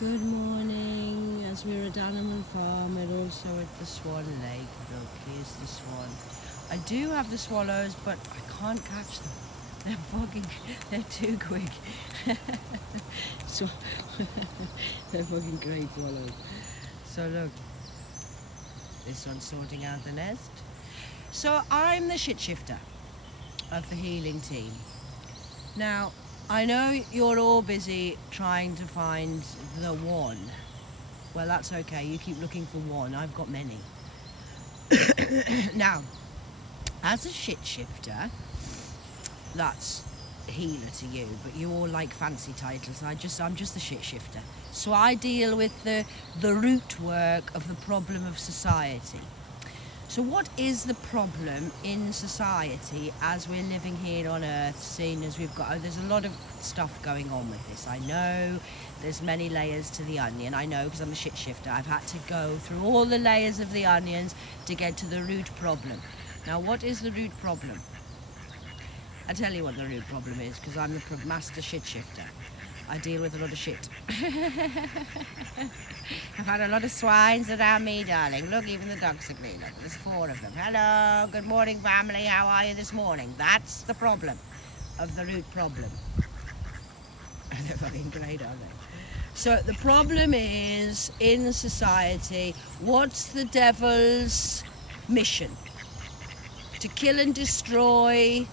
Good morning. As we're at Animal Farm, we're also at the Swan Lake. Look, here's the swan. I do have the swallows, but I can't catch them. They're too quick. So, they're fucking great swallows. So look, this one's sorting out the nest. So I'm the shit shifter of the healing team. Now, I know you're all busy trying to find the one. Well, that's okay. You keep looking for one. I've got many. Now, as a shit shifter, that's healer to you, but you all like fancy titles. I'm just the shit shifter. So I deal with the root work of the problem of society. So what is the problem in society as we're living here on Earth, seeing as there's a lot of stuff going on with this. I know there's many layers to the onion. I know because I'm a shit shifter. I've had to go through all the layers of the onions to get to the root problem. Now, what is the root problem? I'll tell you what the root problem is, because I'm the master shit shifter. I deal with a lot of shit. I've had a lot of swines around me, darling. Look, even the dogs agree. Look, there's 4 of them. Hello, good morning, family. How are you this morning? That's the problem of the root problem. They're fucking great, aren't they? So the problem is, in society, what's the devil's mission? To kill and destroy.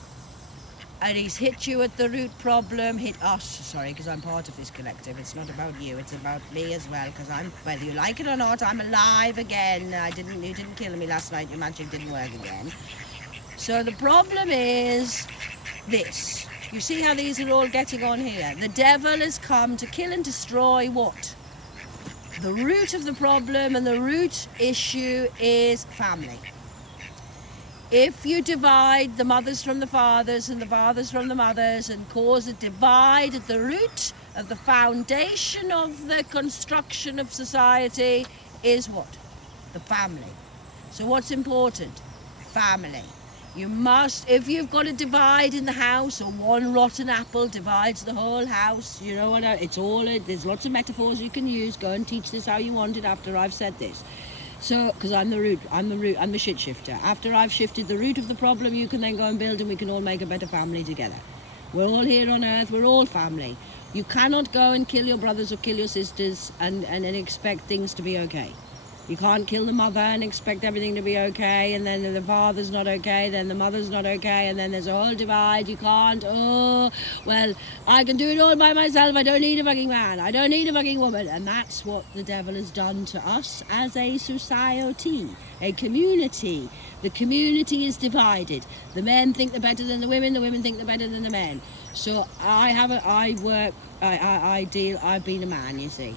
And he's hit you at the root problem, hit us, sorry, because I'm part of this collective. It's not about you, it's about me as well, because whether you like it or not, I'm alive again. You didn't kill me last night, your magic didn't work again. So the problem is this. You see how these are all getting on here? The devil has come to kill and destroy what? The root of the problem, and the root issue is family. If you divide the mothers from the fathers and the fathers from the mothers and cause a divide at the root of the foundation of the construction of society is what? The family. So what's important? Family. You must, if you've got a divide in the house, or one rotten apple divides the whole house, you know what, there's lots of metaphors you can use. Go and teach this how you want it after I've said this. So, because I'm the shit shifter. After I've shifted the root of the problem, you can then go and build, and we can all make a better family together. We're all here on Earth, we're all family. You cannot go and kill your brothers or kill your sisters and expect things to be okay. You can't kill the mother and expect everything to be okay, and then the father's not okay, then the mother's not okay, and then there's a whole divide. You can't, I can do it all by myself, I don't need a fucking man, I don't need a fucking woman. And that's what the devil has done to us as a society, a community. The community is divided. The men think they're better than the women think they're better than the men. So I've been a man, you see.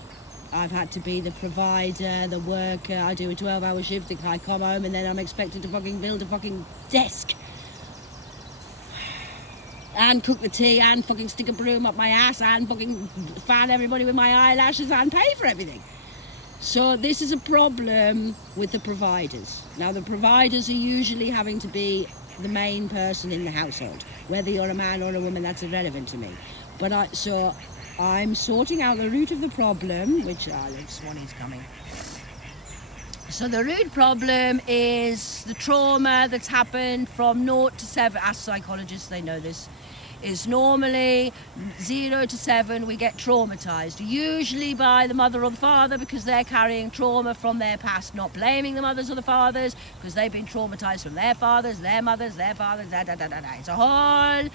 I've had to be the provider, the worker. I do a 12-hour shift. I come home and then I'm expected to fucking build a fucking desk and cook the tea and fucking stick a broom up my ass and fucking fan everybody with my eyelashes and pay for everything. So this is a problem with the providers. Now, the providers are usually having to be the main person in the household. Whether you're a man or a woman, that's irrelevant to me. I'm sorting out the root of the problem, which Swanny's coming. So the root problem is the trauma that's happened from 0 to 7. As psychologists, they know this. Is normally 0 to 7 we get traumatized, usually by the mother or the father, because they're carrying trauma from their past. Not blaming the mothers or the fathers, because they've been traumatized from their fathers, their mothers, their fathers, It's a whole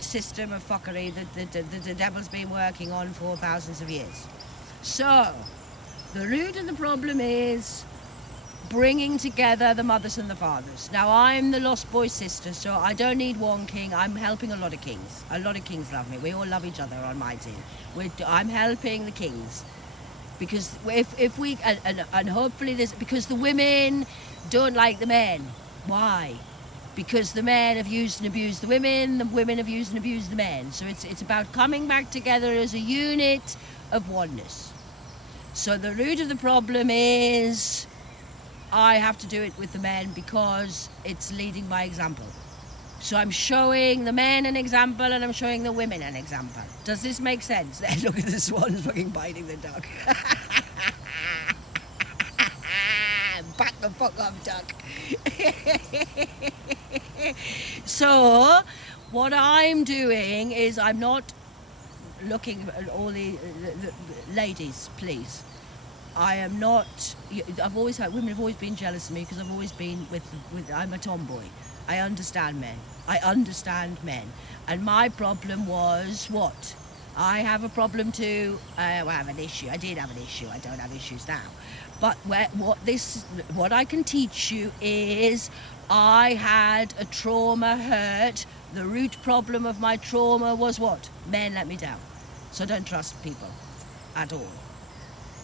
system of fuckery that the devil's been working on for thousands of years. So the root of the problem is bringing together the mothers and the fathers. Now, I'm the lost boy sister, so I don't need one king. I'm helping a lot of kings. A lot of kings love me. We all love each other on my team. I'm helping the kings, because if we and hopefully this, because the women don't like the men. Why? Because the men have used and abused the women have used and abused the men. So it's about coming back together as a unit of oneness. So the root of the problem is I have to do it with the men because it's leading by example. So I'm showing the men an example and I'm showing the women an example. Does this make sense? Then look at the swan's fucking biting the duck. Back the fuck up, duck. So what I'm doing is I'm not looking at all the ladies, please. I am not. I've always had women have always been jealous of me because I've always been with. I'm a tomboy. I understand men. I understand men. And my problem was what? I have a problem too. I have an issue. I did have an issue. I don't have issues now. But what I can teach you is I had a trauma hurt. The root problem of my trauma was what? Men let me down. So don't trust people at all.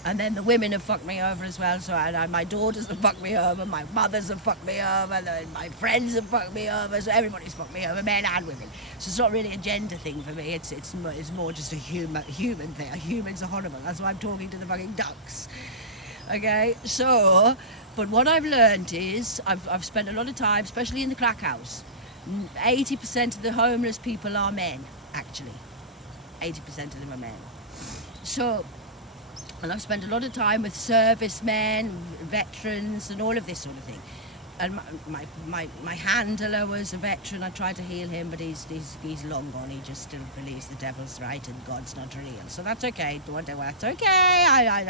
And then the women have fucked me over as well. So my daughters have fucked me over, my mothers have fucked me over, my friends have fucked me over. So everybody's fucked me over, men and women. So it's not really a gender thing for me. It's more just a human thing. Humans are horrible. That's why I'm talking to the fucking ducks. Okay, so, but what I've learned is I've spent a lot of time, especially in the crack house. 80% of the homeless people are men, actually. 80% of them are men. So, and I've spent a lot of time with servicemen, veterans, and all of this sort of thing. And my handler was a veteran. I tried to heal him, but he's long gone. He just still believes the devil's right and God's not real. So that's okay. That's okay.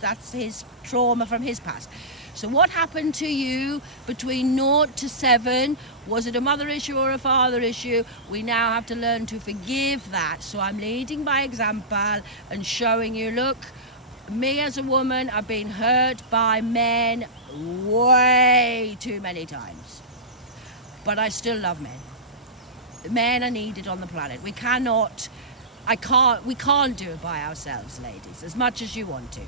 That's his trauma from his past. So what happened to you between 0 to 7? Was it a mother issue or a father issue? We now have to learn to forgive that. So I'm leading by example and showing you, look, me as a woman, I've been hurt by men way too many times. But I still love men. Men are needed on the planet. We can't do it by ourselves, ladies, as much as you want to.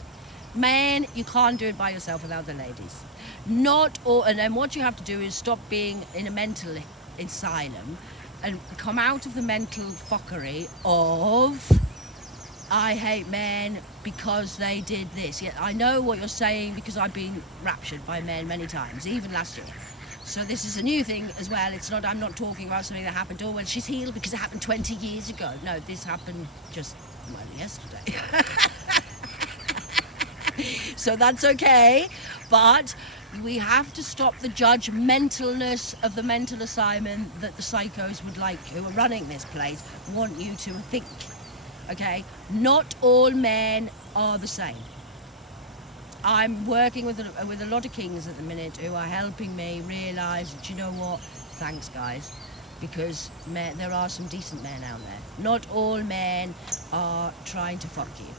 Men, you can't do it by yourself without the ladies. And then what you have to do is stop being in a mental asylum and come out of the mental fuckery of I hate men because they did this. Yeah, I know what you're saying because I've been raptured by men many times, even last year. So this is a new thing as well. I'm not talking about something that happened, well, she's healed because it happened 20 years ago. No, this happened just, yesterday. So that's okay, but we have to stop the judgmentalness of the mental assignment that the psychos would like, who are running this place, want you to think. Okay, not all men are the same. I'm working with a lot of kings at the minute who are helping me realise, do you know what? Thanks, guys, because there are some decent men out there. Not all men are trying to fuck you.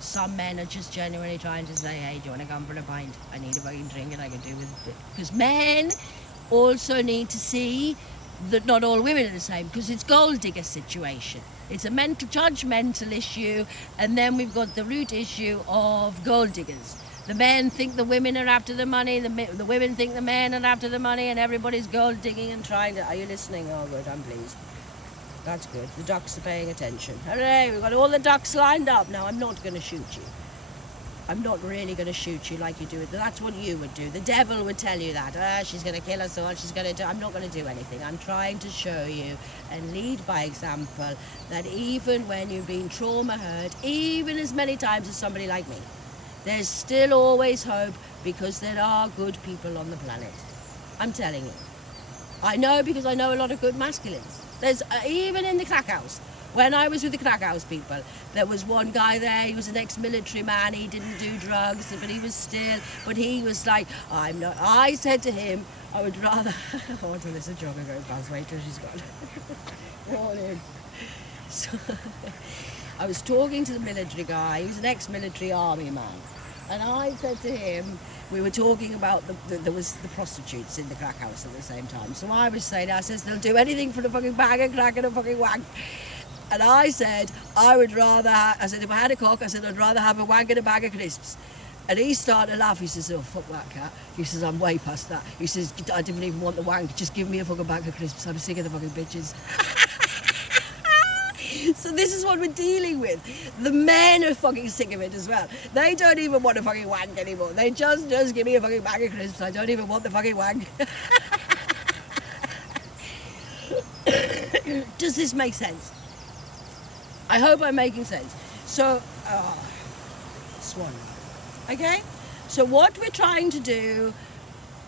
Some men are just genuinely trying to say, hey, do you want to come for a pint? I need a fucking drink and I can do with it. Because men also need to see that not all women are the same, because it's gold digger situation. It's a judgmental issue, and then we've got the root issue of gold diggers. The men think the women are after the money, the women think the men are after the money, and everybody's gold digging and trying to... Are you listening? Oh, good, I'm pleased. That's good. The ducks are paying attention. Hooray, we've got all the ducks lined up. Now, I'm not going to shoot you. I'm not really going to shoot you like you do it. That's what you would do. The devil would tell you that. She's going to kill us all. She's going to do... I'm not going to do anything. I'm trying to show you and lead by example that even when you've been trauma hurt, even as many times as somebody like me, there's still always hope, because there are good people on the planet. I'm telling you. I know, because I know a lot of good masculines. There's even in the crack house. When I was with the crack house people, there was one guy there, he was an ex-military man, he didn't do drugs, but he was like, I'm not. I said to him, I would rather... Oh, until there's a jogger going past, wait till she's gone. Morning. So, I was talking to the military guy, he was an ex-military army man, and I said to him, we were talking about there was the prostitutes in the crack house at the same time. So I was saying, I says, they'll do anything for the fucking bag of crack and a fucking wank. And I said, I said, if I had a cock, I said, I'd rather have a wank and a bag of crisps. And he started to laugh. He says, oh, fuck that, cat. He says, I'm way past that. He says, I didn't even want the wank. Just give me a fucking bag of crisps. I'm sick of the fucking bitches. So this is what we're dealing with. The men are fucking sick of it as well. They don't even want a fucking wank anymore. They just give me a fucking bag of crisps. I don't even want the fucking wank. Does this make sense? I hope I'm making sense. So, Swan. Okay? So what we're trying to do,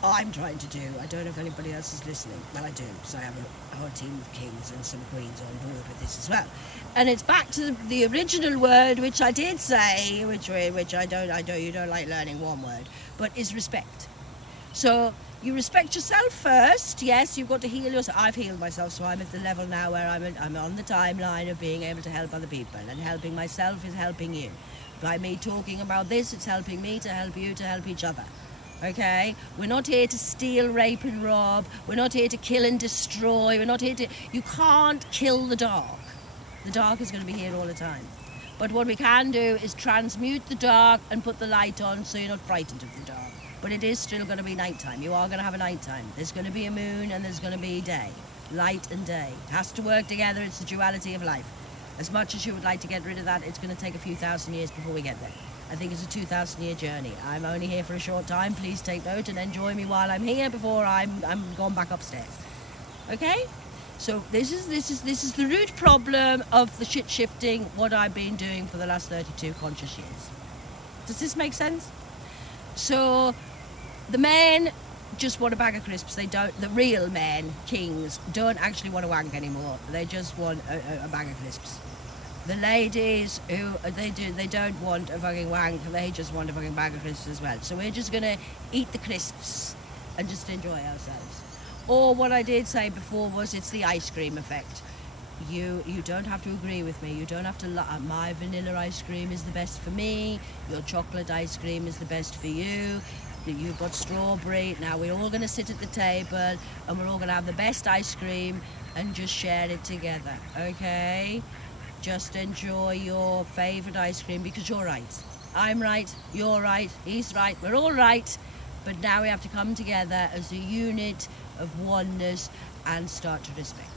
I'm trying to do, I don't know if anybody else is listening. Well, I do, because I have a whole team of kings and some queens on board with this as well. And it's back to the original word, which I did say, which I know you don't like learning one word, but is respect. So you respect yourself first. Yes, you've got to heal yourself. I've healed myself, so I'm at the level now where I'm on the timeline of being able to help other people, and helping myself is helping you. By me talking about this, it's helping me to help you to help each other. Okay? We're not here to steal, rape and rob. We're not here to kill and destroy. We're not here to... You can't kill the dark. The dark is going to be here all the time. But what we can do is transmute the dark and put the light on so you're not frightened of the dark. But it is still going to be nighttime. You are going to have a nighttime. There's going to be a moon and there's going to be day. Light and day. It has to work together. It's the duality of life. As much as you would like to get rid of that, it's going to take a few thousand years before we get there. I think it's a 2,000-year journey. I'm only here for a short time. Please take note and enjoy me while I'm here before I'm gone back upstairs. Okay? So this is the root problem of the shit shifting, what I've been doing for the last 32 conscious years. Does this make sense? So the men just want a bag of crisps. They don't. The real men, kings, don't actually want to wank anymore. They just want a bag of crisps. The ladies who they don't want a fucking wank. They just want a fucking bag of crisps as well. So we're just gonna eat the crisps and just enjoy ourselves. Or what I did say before was it's the ice cream effect. You don't have to agree with me. You don't have to. My vanilla ice cream is the best for me. Your chocolate ice cream is the best for you. You've got strawberry. Now we're all going to sit at the table and we're all going to have the best ice cream and just share it together. Okay? Just enjoy your favourite ice cream because you're right. I'm right. You're right. He's right. We're all right. But now we have to come together as a unit of oneness and start to respect.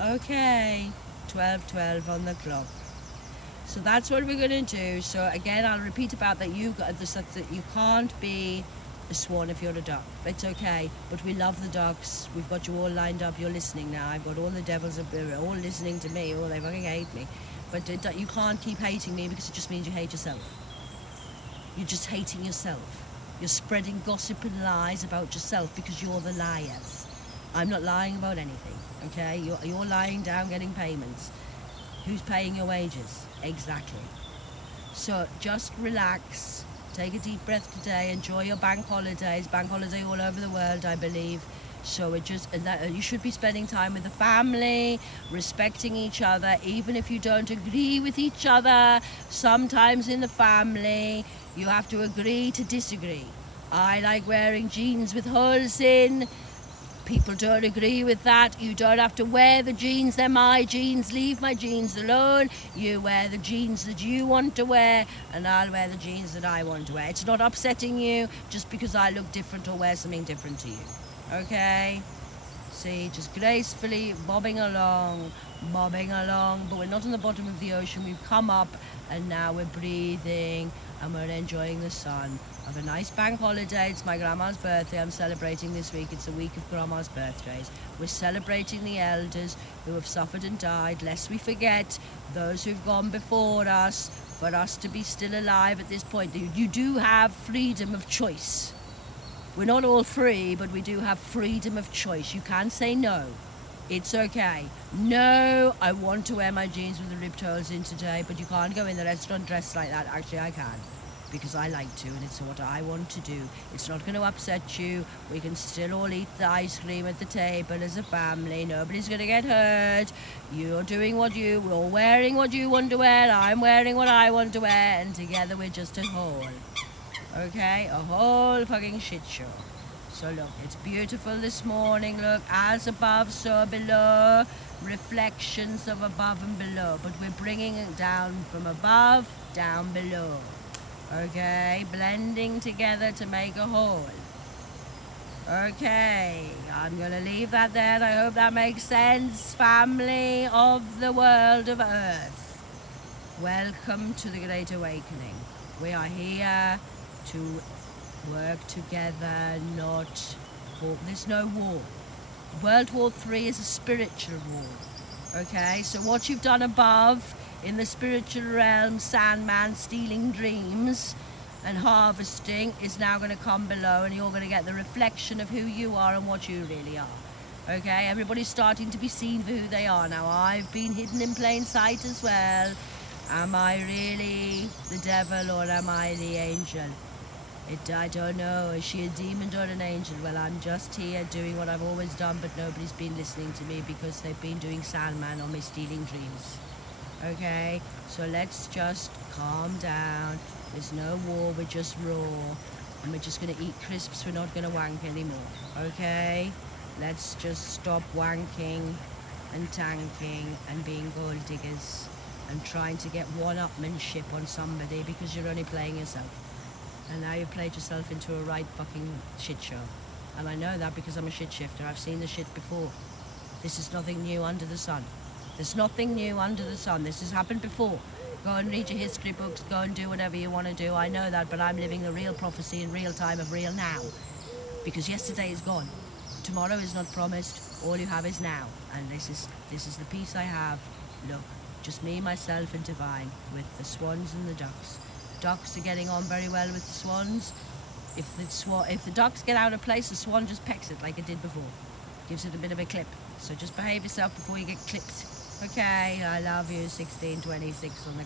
Okay, 12:12 on the clock. So that's what we're going to do. So again, I'll repeat about that. That you can't be a swan if you're a duck. It's okay, but we love the ducks. We've got you all lined up. You're listening now. I've got all the devils all listening to me. Oh, they fucking hate me. But you can't keep hating me because it just means you hate yourself. You're just hating yourself. You're spreading gossip and lies about yourself because you're the liars. I'm not lying about anything, okay? You're lying down getting payments. Who's paying your wages? Exactly. So just relax. Take a deep breath today. Enjoy your bank holidays. Bank holiday all over the world, I believe. So you should be spending time with the family, respecting each other, even if you don't agree with each other. Sometimes in the family, you have to agree to disagree. I like wearing jeans with holes in. People don't agree with that. You don't have to wear the jeans. They're my jeans. Leave my jeans alone. You wear the jeans that you want to wear, and I'll wear the jeans that I want to wear. It's not upsetting you just because I look different or wear something different to you. Okay? See, just gracefully bobbing along, but we're not on the bottom of the ocean. We've come up, and now we're breathing, and we're enjoying the sun. Have a nice bank holiday. It's my grandma's birthday. I'm celebrating this week. It's a week of grandma's birthdays. We're celebrating the elders who have suffered and died, lest we forget those who've gone before us, for us to be still alive at this point. You do have freedom of choice. We're not all free, but we do have freedom of choice. You can say no. It's okay. No, I want to wear my jeans with the ripped holes in today, but you can't go in the restaurant dressed like that. Actually, I can, because I like to, and it's what I want to do. It's not going to upset you. We can still all eat the ice cream at the table as a family. Nobody's going to get hurt. You're doing you're wearing what you want to wear. I'm wearing what I want to wear, and together we're just a whole. Okay? A whole fucking shit show. So look, it's beautiful this morning. Look, as above, so below. Reflections of above and below. But we're bringing it down from above, down below. Okay, blending together to make a whole. Okay, I'm going to leave that there. I hope that makes sense. Family of the world of Earth, welcome to the Great Awakening. We are here to work together, there's no war. World War III is a spiritual war. Okay, so what you've done above in the spiritual realm, Sandman, stealing dreams and harvesting, is now going to come below, and you're going to get the reflection of who you are and what you really are. Okay, everybody's starting to be seen for who they are now. I've been hidden in plain sight as well. Am I really the devil or am I the angel? I don't know. Is she a demon or an angel? Well, I'm just here doing what I've always done, but nobody's been listening to me because they've been doing Sandman or me stealing dreams. Okay, so let's just calm down. There's no war, we're just raw, and we're just going to eat crisps. We're not going to wank anymore. Okay, let's just stop wanking and tanking and being gold diggers and trying to get one-upmanship on somebody because you're only playing yourself. And now you've played yourself into a right fucking shit show. And I know that because I'm a shit shifter. I've seen the shit before. This is nothing new under the sun. There's nothing new under the sun. This has happened before. Go and read your history books. Go and do whatever you want to do. I know that, but I'm living the real prophecy in real time of real now. Because yesterday is gone. Tomorrow is not promised. All you have is now. And this is the peace I have. Look, just me, myself, and divine, with the swans and the ducks. Ducks are getting on very well with the swans. If the ducks get out of place, the swan just pecks it like it did before. Gives it a bit of a clip. So just behave yourself before you get clipped. Okay, I love you. 1626 on the